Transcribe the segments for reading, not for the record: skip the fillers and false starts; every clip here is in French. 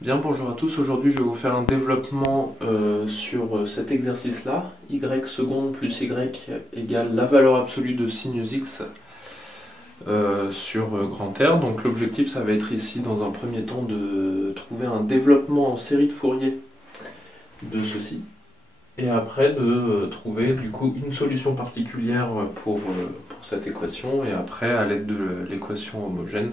Bien, bonjour à tous. Aujourd'hui, je vais vous faire un développement sur cet exercice-là. Y seconde plus y égale la valeur absolue de sinus x sur grand R. Donc l'objectif, ça va être ici, dans un premier temps, de trouver un développement en série de Fourier de ceci. Et après, de trouver du coup une solution particulière pour cette équation. Et après, à l'aide de l'équation homogène,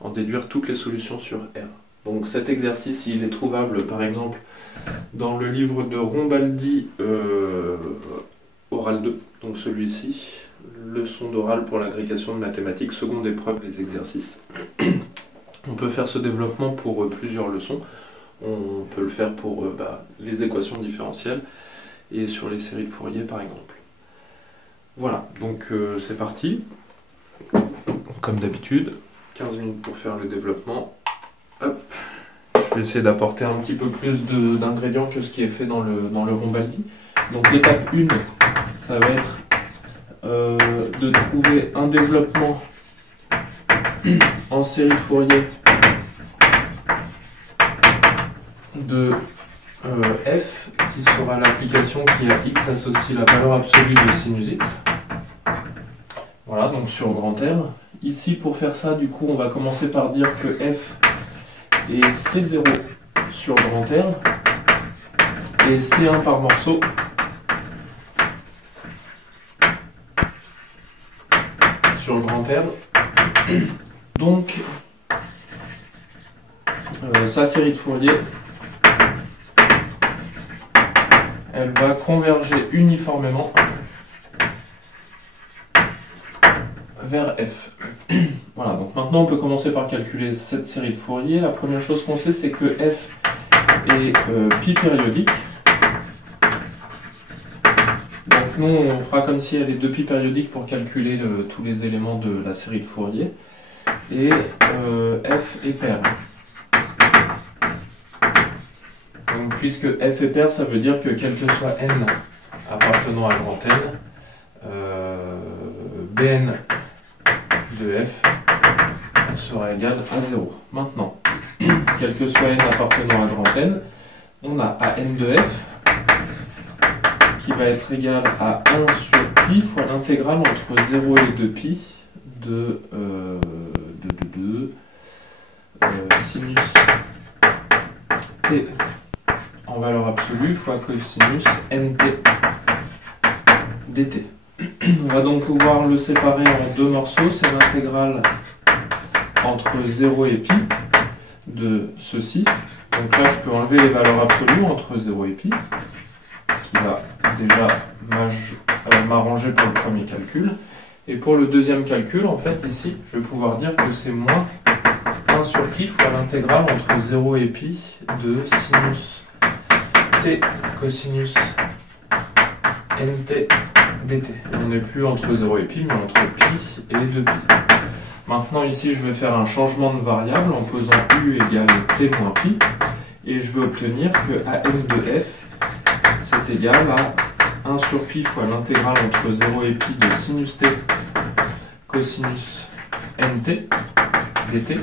en déduire toutes les solutions sur R. Donc cet exercice, il est trouvable par exemple dans le livre de Rombaldi, Oral 2, donc celui-ci, leçon d'oral pour l'agrégation de mathématiques, seconde épreuve, les exercices. On peut faire ce développement pour plusieurs leçons. On peut le faire pour les équations différentielles et sur les séries de Fourier par exemple. Voilà, donc c'est parti. Comme d'habitude, 15 minutes pour faire le développement. Hop. Je vais essayer d'apporter un petit peu plus d'ingrédients que ce qui est fait dans le Rombaldi. Donc l'étape 1, ça va être de trouver un développement en série de Fourier de f, qui sera l'application qui à x associe la valeur absolue de sinus x. Voilà, donc sur grand R. Ici, pour faire ça, du coup, on va commencer par dire que f est C0 sur grand R et C1 par morceau sur grand R. Donc, sa série de Fourier, elle va converger uniformément vers f. Voilà, donc maintenant on peut commencer par calculer cette série de Fourier. La première chose qu'on sait, c'est que f est pi périodique. Donc nous, on fera comme si elle est 2 pi périodique pour calculer tous les éléments de la série de Fourier. Et f est pair. Donc puisque f est pair, ça veut dire que quel que soit n appartenant à grand N, Bn de f sera égal à 0. Maintenant, quel que soit n appartenant à grand N, on a an de f qui va être égal à 1 sur pi fois l'intégrale entre 0 et 2 pi de sinus t en valeur absolue fois cosinus nt dt. On va donc pouvoir le séparer en deux morceaux, c'est l'intégrale entre 0 et pi de ceci. Donc là, je peux enlever les valeurs absolues entre 0 et pi, ce qui va déjà m'arranger pour le premier calcul. Et pour le deuxième calcul, en fait, ici, je vais pouvoir dire que c'est moins 1 sur pi fois l'intégrale entre 0 et pi de sinus t cosinus nt dt. On n'est plus entre 0 et pi, mais entre pi et 2pi. Maintenant, ici, je vais faire un changement de variable en posant u égale t moins pi. Et je vais obtenir que an de f, c'est égal à 1 sur pi fois l'intégrale entre 0 et pi de sinus t cosinus nt dt,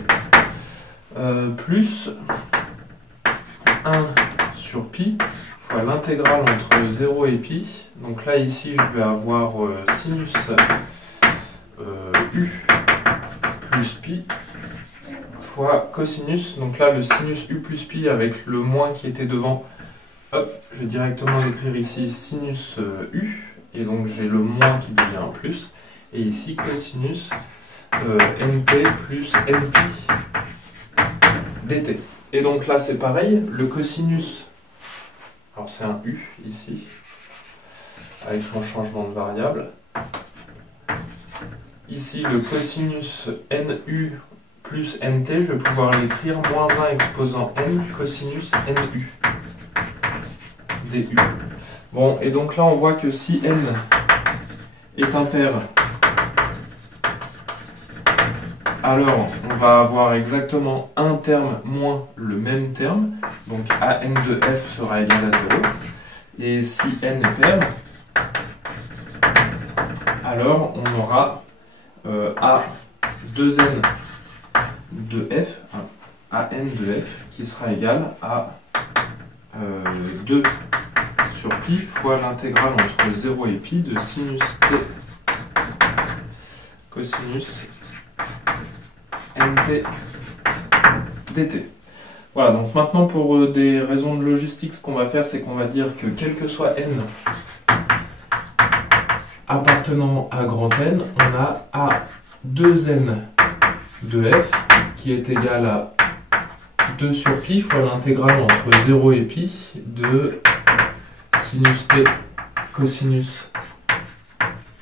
plus 1 sur pi fois l'intégrale entre 0 et pi. Donc là, ici, je vais avoir sinus u plus pi fois cosinus. Donc là, le sinus u plus pi avec le moins qui était devant, hop, je vais directement écrire ici sinus u. Et donc j'ai le moins qui devient un plus. Et ici, cosinus nt plus npi dt. Et donc là, c'est pareil, le cosinus, alors c'est un u ici, avec mon changement de variable. Ici, le cosinus nu plus nt, je vais pouvoir l'écrire moins 1 exposant n cosinus nu du. Bon, et donc là, on voit que si n est impair, alors on va avoir exactement un terme moins le même terme. Donc an de f sera égal à 0. Et si n est pair, alors on aura a 2n de f, à n de f qui sera égal à 2 sur pi fois l'intégrale entre 0 et pi de sinus t cosinus nt dt. Voilà, donc maintenant pour des raisons de logistique, ce qu'on va faire, c'est qu'on va dire que quel que soit n appartenant à grand N, on a a 2n de f qui est égal à 2 sur pi fois l'intégrale entre 0 et pi de sinus t cosinus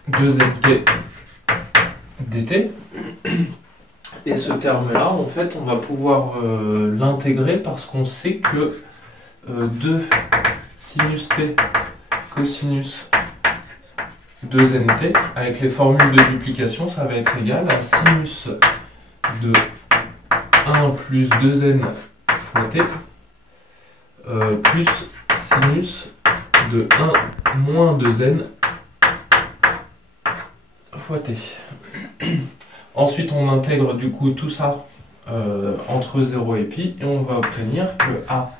2nt dt. Et ce terme-là, en fait, on va pouvoir l'intégrer parce qu'on sait que 2 sinus t cosinus 2nt, avec les formules de duplication, ça va être égal à sinus de 1 plus 2n fois t plus sinus de 1 moins 2n fois t. Ensuite, on intègre du coup tout ça entre 0 et pi et on va obtenir que a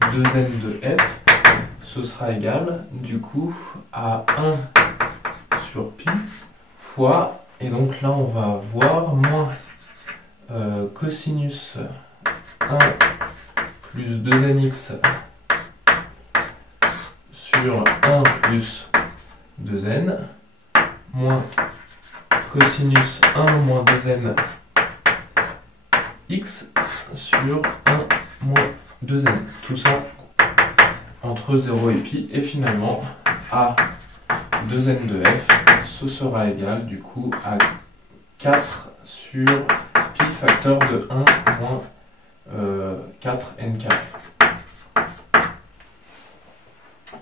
2n de f, ce sera égal du coup à 1 sur pi fois, et donc là on va avoir moins cosinus 1 plus 2nx sur 1 plus 2n moins cosinus 1 moins 2n x sur 1 moins 2n. Tout ça entre 0 et pi, et finalement a 2n de f, ce sera égal du coup à 4 sur pi facteur de 1 moins 4n carré.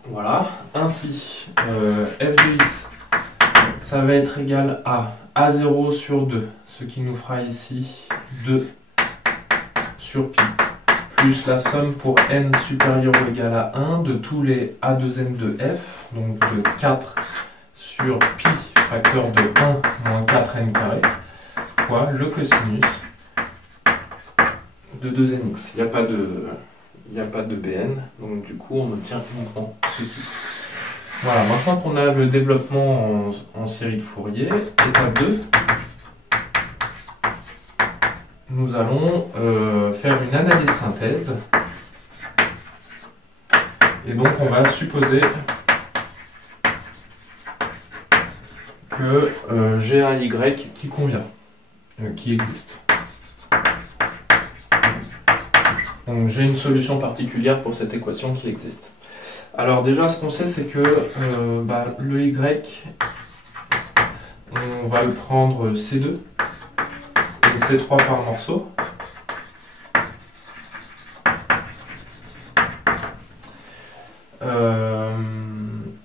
Voilà, ainsi f de x, ça va être égal à a0 sur 2, ce qui nous fera ici 2 sur pi, plus la somme pour n supérieur ou égal à 1 de tous les a2n de f, donc de 4 sur pi facteur de 1 moins 4n carré, fois le cosinus de 2nx. Il n'y a pas de bn, donc du coup on obtient uniquement ceci. Voilà, maintenant qu'on a le développement en série de Fourier, étape 2, nous allons faire une analyse synthèse. Et donc on va supposer que j'ai un y qui convient, qui existe. Donc j'ai une solution particulière pour cette équation qui existe. Alors déjà, ce qu'on sait, c'est que le y, on va le prendre C2 et C3 par morceau.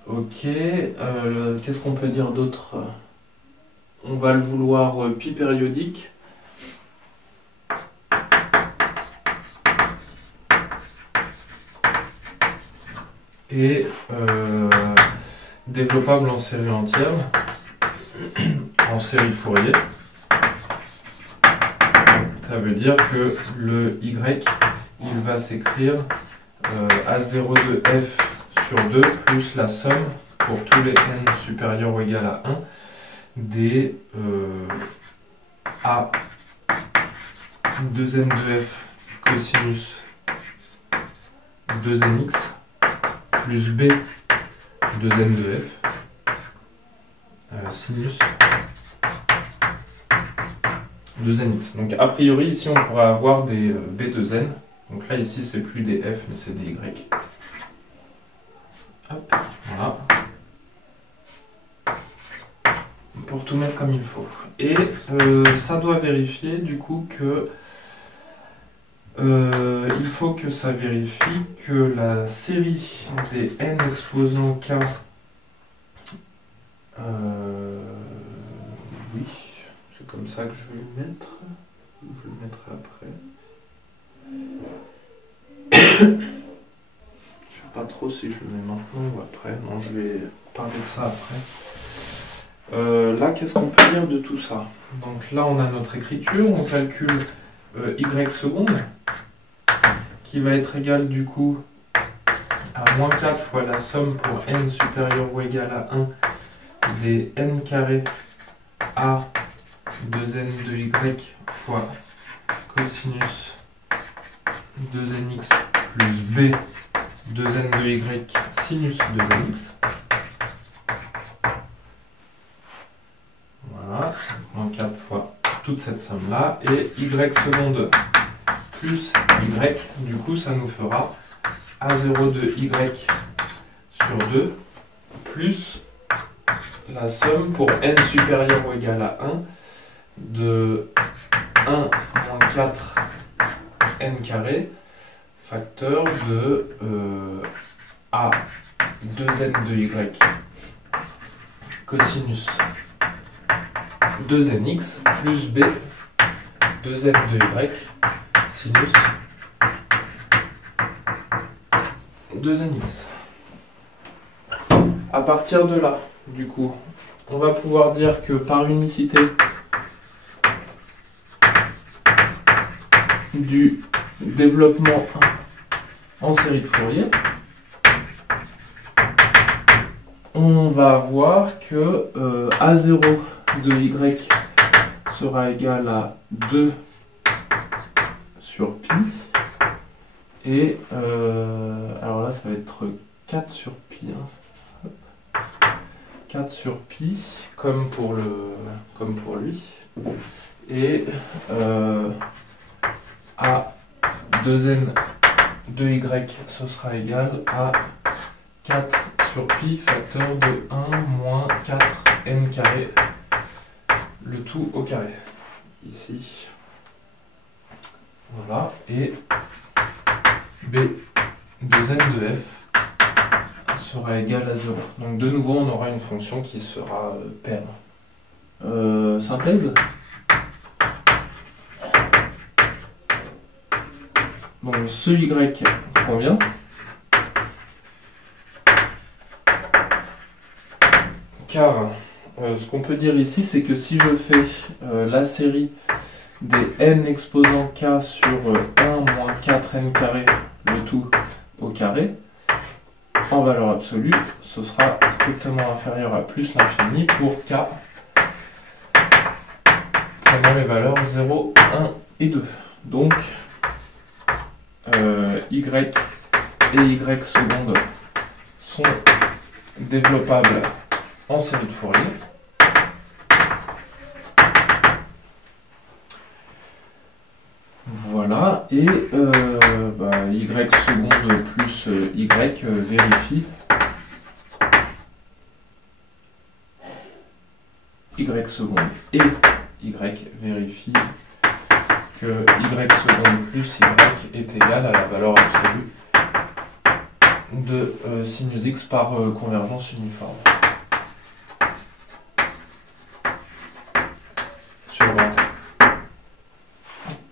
Ok, qu'est-ce qu'on peut dire d'autre? On va le vouloir pi périodique. Et développable en série entière, en série de Fourier. Ça veut dire que le y, il va s'écrire a0 de f sur 2 plus la somme pour tous les n supérieurs ou égal à 1 des a 2n de f cosinus 2nx plus b 2n de f sinus 2nx. Donc a priori ici on pourrait avoir des b2n. Donc là ici c'est plus des f mais c'est des y. Hop, voilà. Pour tout mettre comme il faut. Et ça doit vérifier du coup que il faut que ça vérifie que la série des n exposants k, oui, c'est comme ça que je vais le mettre, ou je le mettrai après. Je sais pas trop si je le mets maintenant ou après, non, je vais parler de ça après. Là, qu'est-ce qu'on peut dire de tout ça? Donc là, on a notre écriture, on calcule y seconde, qui va être égal du coup à moins 4 fois la somme pour n supérieur ou égal à 1 des n carré a 2n de y fois cosinus 2nx plus b 2n de y sinus 2nx. Voilà, moins 4 fois toute cette somme-là. Et y seconde plus y, du coup ça nous fera a0 de y sur 2 plus la somme pour n supérieur ou égal à 1 de 1 moins 4 n carré facteur de a 2n de y cosinus 2nx plus b 2n de y sinus 2nx. À partir de là, du coup, on va pouvoir dire que par unicité du développement en série de Fourier, on va voir que A0 de y sera égal à 2 sur pi, et alors là ça va être 4 sur pi, hein. 4 sur pi comme pour lui, et a 2n de y ce sera égal à 4 sur pi facteur de 1 moins 4n carré, le tout au carré ici. Voilà, et b 2n de f sera égal à 0. Donc de nouveau on aura une fonction qui sera paire. Synthèse. Donc ce y convient. Car ce qu'on peut dire ici, c'est que si je fais la série des n exposants k sur 1 moins 4n carré, le tout au carré, en valeur absolue, ce sera strictement inférieur à plus l'infini pour k prenant les valeurs 0, 1 et 2. Donc y et y seconde sont développables en série de Fourier. Voilà, et y seconde plus y vérifie y seconde et y vérifie que y seconde plus y est égal à la valeur absolue de sinus x par convergence uniforme sur grand T.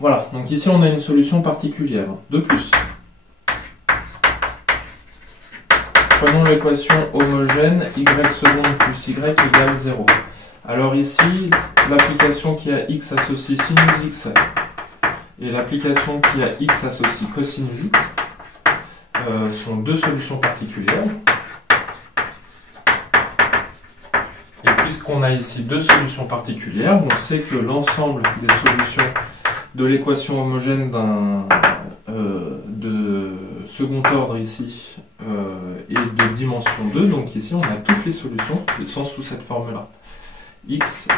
Voilà, donc ici on a une solution particulière. De plus, prenons l'équation homogène y seconde plus y égale 0. Alors ici, l'application qui a x associe sinus x et l'application qui a x associe cosinus x sont deux solutions particulières. Et puisqu'on a ici deux solutions particulières, on sait que l'ensemble des solutions de l'équation homogène de second ordre ici est de dimension 2. Donc ici on a toutes les solutions qui sont sous cette forme-là. X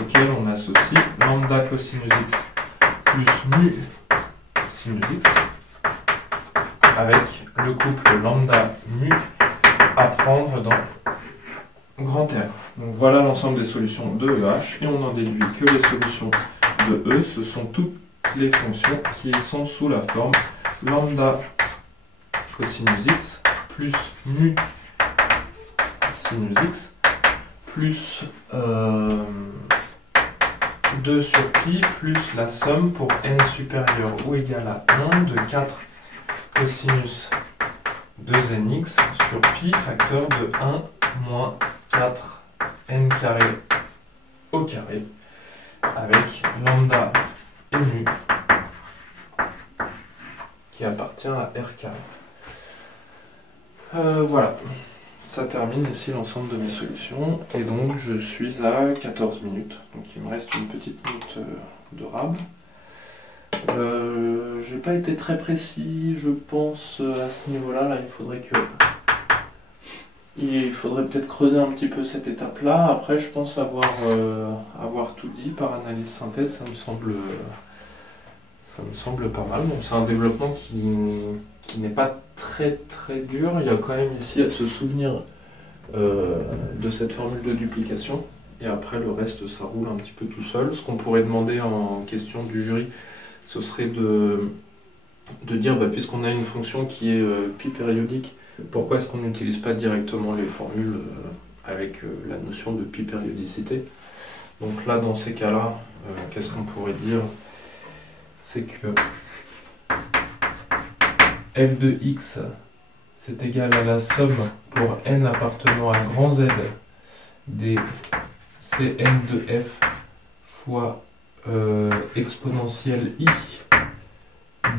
auquel on associe lambda cosinus x plus mu sinus x avec le couple lambda mu à prendre dans grand R. Donc voilà l'ensemble des solutions de EH, et on en déduit que les solutions de E, ce sont toutes les fonctions qui sont sous la forme lambda cosinus x plus mu sinus x plus 2 sur pi plus la somme pour n supérieur ou égal à 1 de 4 cosinus 2nx sur pi facteur de 1 moins 4 n carré au carré avec lambda et mu qui appartient à R carré. Voilà, ça termine ici l'ensemble de mes solutions, et donc je suis à 14 minutes, donc il me reste une petite minute de rab. J'ai pas été très précis, je pense, à ce niveau-là. Là, il faudrait peut-être creuser un petit peu cette étape-là. Après, je pense avoir tout dit par analyse synthèse, ça me semble pas mal. Donc c'est un développement qui n'est pas très très dur. Il y a quand même ici à se souvenir de cette formule de duplication. Et après, le reste, ça roule un petit peu tout seul. Ce qu'on pourrait demander en question du jury, ce serait de dire, puisqu'on a une fonction qui est pi périodique, pourquoi est-ce qu'on n'utilise pas directement les formules avec la notion de pi périodicité? Donc là, dans ces cas-là, qu'est-ce qu'on pourrait dire? C'est que f de x, c'est égal à la somme pour n appartenant à grand Z des Cn de f fois exponentielle i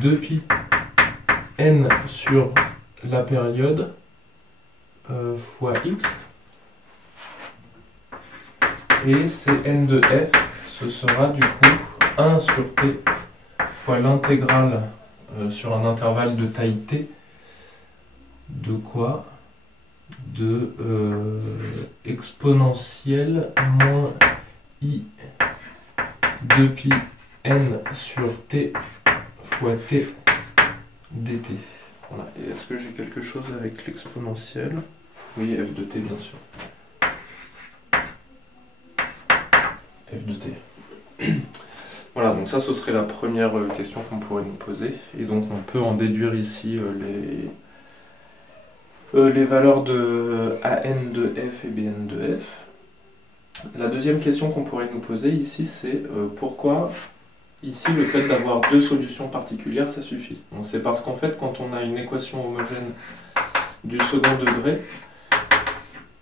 2pi n sur la période fois x, et Cn de f, ce sera du coup 1 sur t fois l'intégrale sur un intervalle de taille t de quoi? De exponentielle moins i 2pi n sur t fois t dt. Voilà. Et est-ce que j'ai quelque chose avec l'exponentielle? Oui, f de t bien sûr. F de t. Voilà, donc ça ce serait la première question qu'on pourrait nous poser. Et donc on peut en déduire ici les valeurs de an de f et bn de f. La deuxième question qu'on pourrait nous poser ici, c'est pourquoi ici le fait d'avoir deux solutions particulières, ça suffit. C'est parce qu'en fait, quand on a une équation homogène du second degré,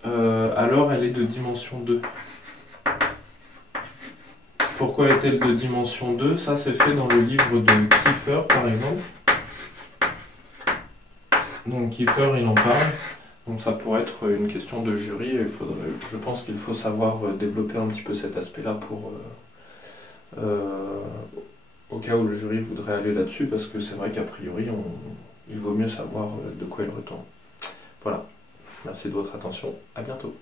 alors elle est de dimension 2. Pourquoi est-elle de dimension 2? Ça, c'est fait dans le livre de Kiefer, par exemple. Donc Kiefer, il en parle. Donc ça pourrait être une question de jury. Je pense qu'il faut savoir développer un petit peu cet aspect-là pour au cas où le jury voudrait aller là-dessus, parce que c'est vrai qu'a priori, il vaut mieux savoir de quoi il retourne. Voilà. Merci de votre attention. À bientôt.